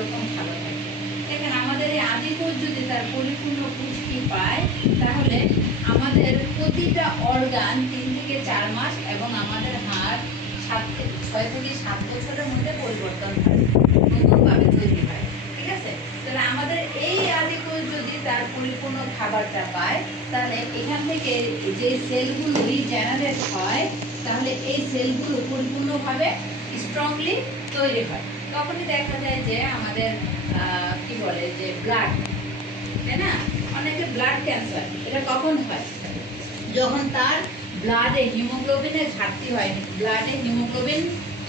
এরকম ভালো থাকে। দেখেন আমাদের এই আদিকোষ যদি তার পরিপূর্ণ পুষ্টি পায় তাহলে আমাদের প্রতিটা অর্গান 3 থেকে 4 মাস এবং আমাদের হাড় 6 থেকে 7 বছরের মধ্যে পরিবর্তন হয়, নতুনভাবে তৈরি হয়। ঠিক আছে, তাহলে আমাদের এই আদিকোষ যদি তার পরিপূর্ণ খাবারটা পায় তাহলে এখান থেকে যে সেলগুলো রিজেনারেট হয় তাহলে এই সেলগুলো পরিপূর্ণভাবে স্ট্রংলি তৈরি হয়। তখনই দেখা যায় যে আমাদের কি বলে যে ব্লাড, তাই না, অনেকে ব্লাড ক্যান্সার এটা কখন হয়, যখন তার ব্লাডে হিমোগ্লোবিনের ঘাটতি হয়, ব্লাডে হিমোগ্লোবিন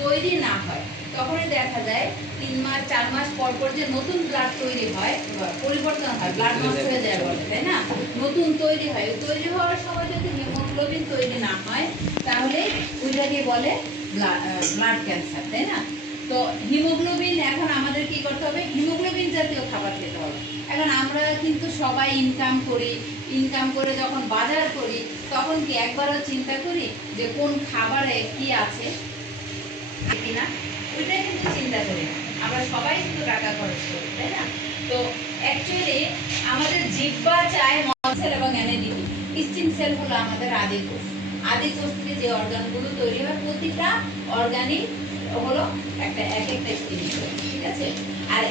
তৈরি না হয়, তখনই দেখা যায় 3 মাস 4 মাস পর পর যে নতুন ব্লাড তৈরি হয়, পরিবর্তন হয়, ব্লাড নষ্ট হয়ে যায় বলে, তাই না, নতুন তৈরি হয়। তৈরি হওয়ার সময় যদি হিমোগ্লোবিন তৈরি না হয় তাহলে ওইটাকে বলে ব্লাড ক্যান্সার, তাই না। তো হিমোগ্লোবিন এখন আমাদের কি করতে হবে, হিমোগ্লোবিন জাতীয় খাবার খেতে হবে। এখন আমরা কিন্তু সবাই ইনকাম করি, ইনকাম করে যখন বাজার করি তখন কি একবারও চিন্তা করি যে কোন খাবারে কি আছে কিনা, ওইটাই কিন্তু চিন্তা করি না। আমরা সবাই কিন্তু টাকা খরচ করি, তাই না। তো অ্যাকচুয়ালি আমাদের জিহ্বা চায় মসেল এবং অ্যানেডিটি, স্টিম সেল হলো আমাদের আদিকোষ। আদিকোষ থেকে যে অর্গানগুলো তৈরি হয় প্রতিটা অর্গানই হলো একটা এক একটা স্টিম সেল, ঠিক আছে। আর